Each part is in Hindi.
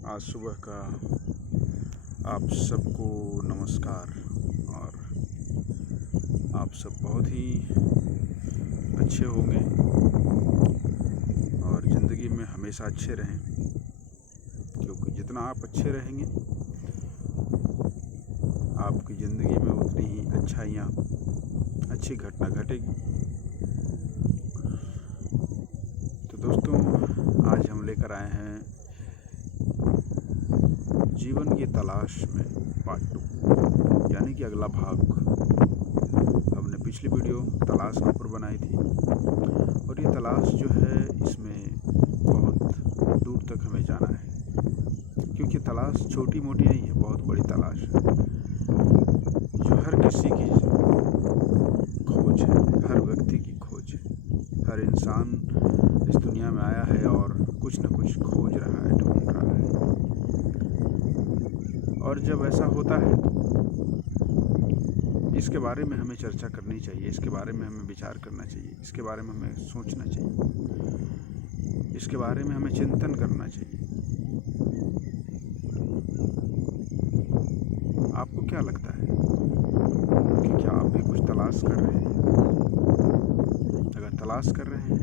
आज सुबह का आप सबको नमस्कार। और आप सब बहुत ही अच्छे होंगे और ज़िंदगी में हमेशा अच्छे रहें, क्योंकि जितना आप अच्छे रहेंगे आपकी ज़िंदगी में उतनी ही अच्छाइयाँ, अच्छी घटना घटेगी। तो दोस्तों, आज हम लेकर आए हैं जीवन की तलाश में पार्ट 2, यानी कि अगला भाग। हमने पिछली वीडियो तलाश के ऊपर बनाई थी और ये तलाश जो है इसमें बहुत दूर तक हमें जाना है, क्योंकि तलाश छोटी मोटी नहीं है, बहुत बड़ी तलाश है जो हर किसी की खोज है, हर व्यक्ति की खोज है। हर इंसान इस दुनिया में आया है और कुछ न कुछ खोज रहा है, ढूंढ रहा है। और जब ऐसा होता है तो इसके बारे में हमें चर्चा करनी चाहिए, इसके बारे में हमें विचार करना चाहिए, इसके बारे में हमें सोचना चाहिए, इसके बारे में हमें चिंतन करना चाहिए। आपको क्या लगता है कि क्या आप भी कुछ तलाश कर रहे हैं? अगर तलाश कर रहे हैं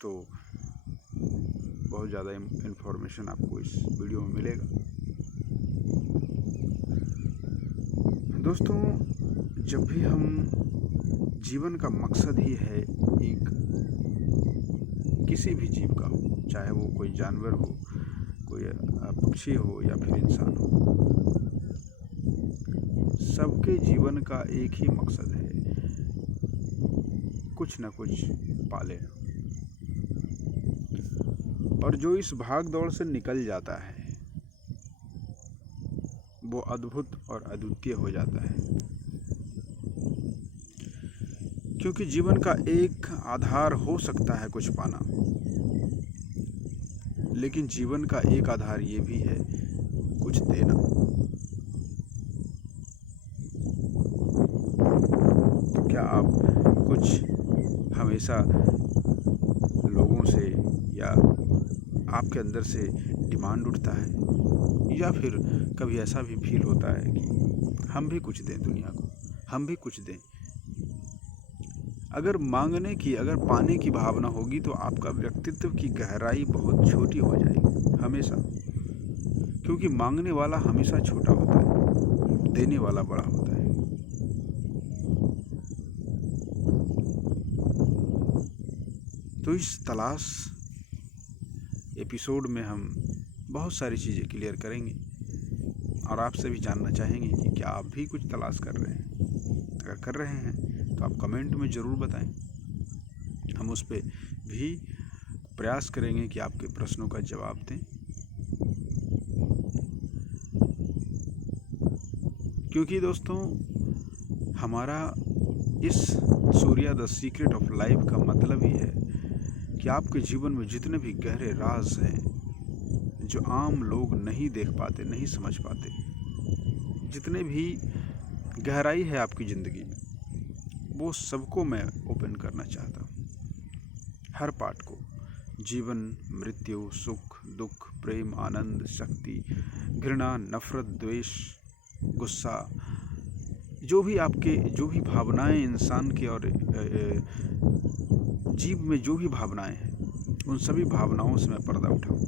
तो बहुत ज़्यादा इन्फॉर्मेशन आपको इस वीडियो में मिलेगा। दोस्तों, जब भी हम जीवन का मकसद ही है एक किसी भी जीव का हो, चाहे वो कोई जानवर हो, कोई पक्षी हो या फिर इंसान हो, सबके जीवन का एक ही मकसद है, कुछ न कुछ पाले। और जो इस भाग दौड़ से निकल जाता है वो अद्भुत और अद्वितीय हो जाता है, क्योंकि जीवन का एक आधार हो सकता है कुछ पाना, लेकिन जीवन का एक आधार ये भी है कुछ देना। तो क्या आप कुछ हमेशा लोगों से या आपके अंदर से डिमांड उठता है, या फिर कभी ऐसा भी फील होता है कि हम भी कुछ दें दुनिया को, हम भी कुछ दें? अगर मांगने की, अगर पाने की भावना होगी तो आपका व्यक्तित्व की गहराई बहुत छोटी हो जाएगी हमेशा, क्योंकि मांगने वाला हमेशा छोटा होता है, देने वाला बड़ा होता है। तो इस तलाश एपिसोड में हम बहुत सारी चीज़ें क्लियर करेंगे और आपसे भी जानना चाहेंगे कि क्या आप भी कुछ तलाश कर रहे हैं। अगर कर रहे हैं तो आप कमेंट में ज़रूर बताएं, हम उस पर भी प्रयास करेंगे कि आपके प्रश्नों का जवाब दें। क्योंकि दोस्तों, हमारा इस Surya the secret of life का मतलब ही है कि आपके जीवन में जितने भी गहरे राज हैं जो आम लोग नहीं देख पाते, नहीं समझ पाते, जितने भी गहराई है आपकी ज़िंदगी में, वो सबको मैं ओपन करना चाहता हूँ। हर पार्ट को, जीवन, मृत्यु, सुख, दुख, प्रेम, आनंद, शक्ति, घृणा, नफरत, द्वेष, गुस्सा, जो भी भावनाएं इंसान के और जीव में जो भी भावनाएं हैं, उन सभी भावनाओं से मैं पर्दा उठाऊं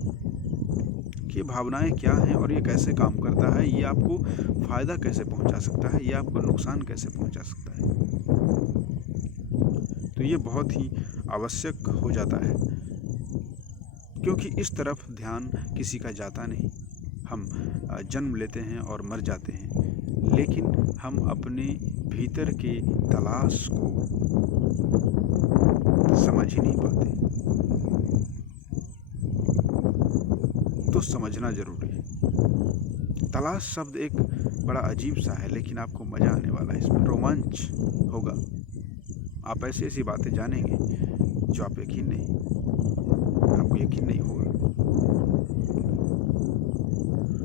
कि ये भावनाएं क्या हैं और ये कैसे काम करता है, ये आपको फ़ायदा कैसे पहुंचा सकता है, ये आपको नुकसान कैसे पहुंचा सकता है। तो ये बहुत ही आवश्यक हो जाता है, क्योंकि इस तरफ ध्यान किसी का जाता नहीं। हम जन्म लेते हैं और मर जाते हैं, लेकिन हम अपने भीतर के तलाश को समझ ही नहीं पाते। तो समझना जरूरी है। तलाश शब्द एक बड़ा अजीब सा है, लेकिन आपको मज़ा आने वाला है, इसमें रोमांच होगा। आप ऐसी ऐसी बातें जानेंगे जो आपको यकीन नहीं होगा।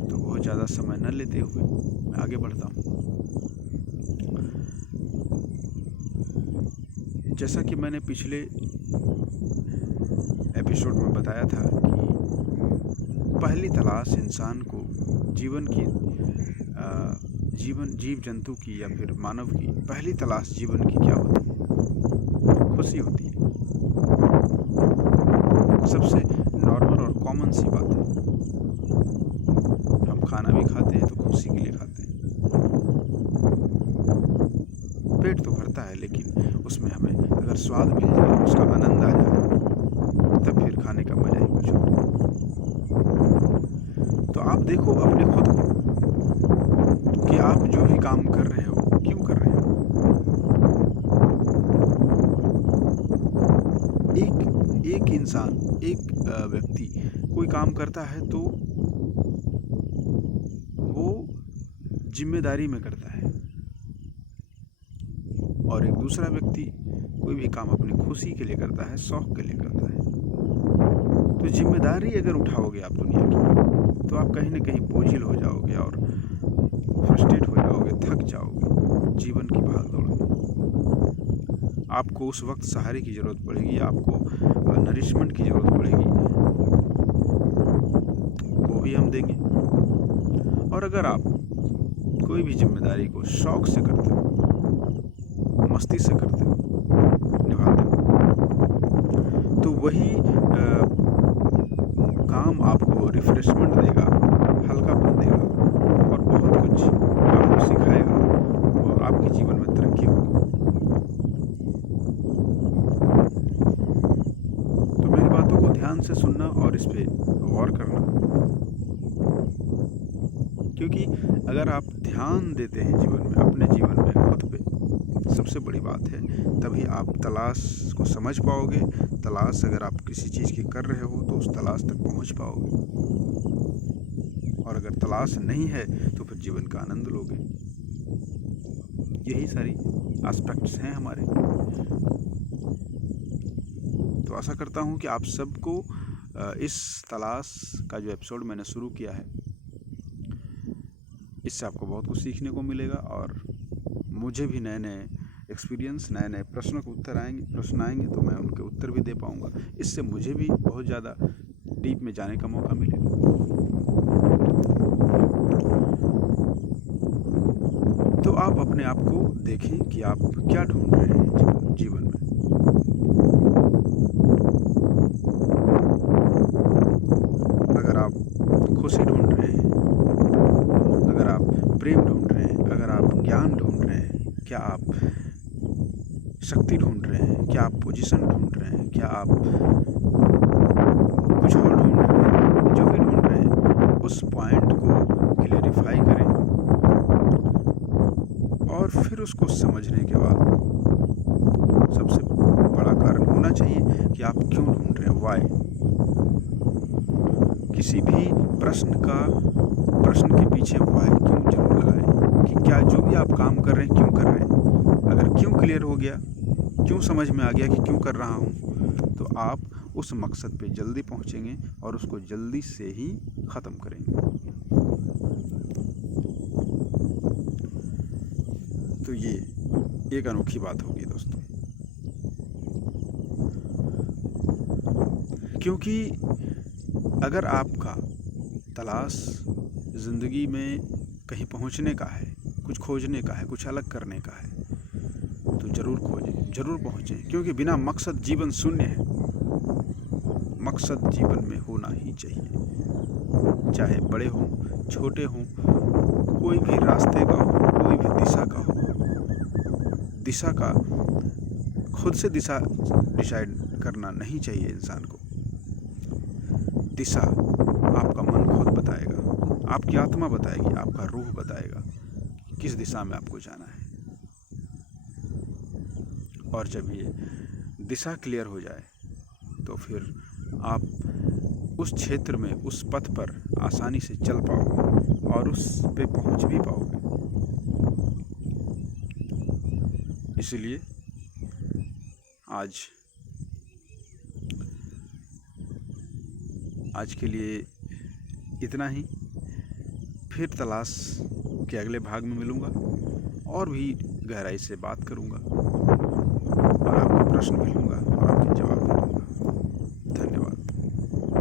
तो बहुत ज़्यादा समय न लेते हुए मैं आगे बढ़ता हूँ। जैसा कि मैंने पिछले एपिसोड में बताया था कि पहली तलाश इंसान को जीवन की जीव जंतु की या फिर मानव की पहली तलाश जीवन की क्या होती है? खुशी होती है। सबसे नॉर्मल और कॉमन सी बात है। हम खाना भी खाते हैं तो खुशी के लिए खाते हैं। पेट तो भरता है, लेकिन उसमें हमें अगर स्वाद मिल जाए, उसका आनंद आ जाए, तब फिर खाने का मजा ही कुछ और है। तो आप देखो अपने खुद को कि आप जो भी काम कर रहे हो क्यों कर रहे हो। एक इंसान, एक व्यक्ति कोई काम करता है तो वो जिम्मेदारी में करता है, और एक दूसरा व्यक्ति कोई भी काम अपनी खुशी के लिए करता है, शौक के लिए करता है। तो जिम्मेदारी अगर उठाओगे आप दुनिया की, तो आप कहीं ना कहीं बोझिल हो जाओगे और फ्रस्ट्रेट हो जाओगे, थक जाओगे जीवन की भागदौड़ में। आपको उस वक्त सहारे की ज़रूरत पड़ेगी, आपको नरिशमेंट की ज़रूरत पड़ेगी, वो भी हम देंगे। और अगर आप कोई भी जिम्मेदारी को शौक से करते हो, मस्ती से करते हो, निभाते हो, तो वही काम आपको रिफ्रेशमेंट देगा, हल्कापन देगा और बहुत कुछ आपको सिखाएगा और आपके जीवन में तरक्की होगी। तो मेरी बातों को ध्यान से सुनना और इस पे गौर करना, क्योंकि अगर आप ध्यान देते हैं जीवन में, अपने जीवन में खुद पे, सबसे बड़ी बात है, तभी आप तलाश को समझ पाओगे। तलाश अगर आप किसी चीज़ की कर रहे हो तो उस तलाश तक पहुंच पाओगे, और अगर तलाश नहीं है तो फिर जीवन का आनंद लोगे। यही सारी एस्पेक्ट्स हैं हमारे। तो आशा करता हूं कि आप सबको इस तलाश का जो एपिसोड मैंने शुरू किया है, इससे आपको बहुत कुछ सीखने को मिलेगा, और मुझे भी नए नए एक्सपीरियंस, नए नए प्रश्न आएंगे तो मैं उनके उत्तर भी दे पाऊंगा। इससे मुझे भी बहुत ज़्यादा डीप में जाने का मौका मिलेगा। तो आप अपने आप को देखें कि आप क्या ढूंढ रहे हैं जीवन में। अगर आप खुशी ढूंढ रहे हैं, अगर आप प्रेम ढूंढ रहे हैं, अगर आप ज्ञान ढूंढ रहे हैं, क्या आप शक्ति ढूंढ रहे हैं, क्या आप पोजीशन ढूंढ रहे हैं, क्या आप कुछ और ढूंढ रहे हैं, जो भी ढूंढ रहे हैं उस पॉइंट को क्लेरिफाई करें, और फिर उसको समझने के बाद सबसे बड़ा कारण होना चाहिए कि आप क्यों ढूंढ रहे हैं, वाई। किसी भी प्रश्न के पीछे वाई क्यों जरूर लगाएं, कि क्या जो भी आप काम कर रहे हैं क्यों कर रहे हैं। अगर क्यों क्लियर हो गया, क्यों समझ में आ गया कि क्यों कर रहा हूँ, तो आप उस मकसद पे जल्दी पहुँचेंगे और उसको जल्दी से ही ख़त्म करेंगे। तो ये एक अनोखी बात होगी दोस्तों, क्योंकि अगर आपका तलाश ज़िंदगी में कहीं पहुंचने का है, कुछ खोजने का है, कुछ अलग करने का है, तो ज़रूर खोजें, ज़रूर पहुंचें, क्योंकि बिना मकसद जीवन शून्य है। मकसद जीवन में होना ही चाहिए, चाहे बड़े हों, छोटे हों, कोई भी रास्ते का हो, कोई भी दिशा का हो। दिशा का खुद से दिशा डिसाइड करना नहीं चाहिए इंसान को। दिशा आपका मन खुद बताएगा, आपकी आत्मा बताएगी, आपका रूह बताएगा किस दिशा में आपको जाना है। और जब ये दिशा क्लियर हो जाए तो फिर आप उस क्षेत्र में, उस पथ पर आसानी से चल पाओगे और उस पे पहुंच भी पाओगे। इसलिए आज के लिए इतना ही। फिर तलाश के अगले भाग में मिलूँगा और भी गहराई से बात करूँगा और आपके प्रश्न भी लूँगा और आपके जवाब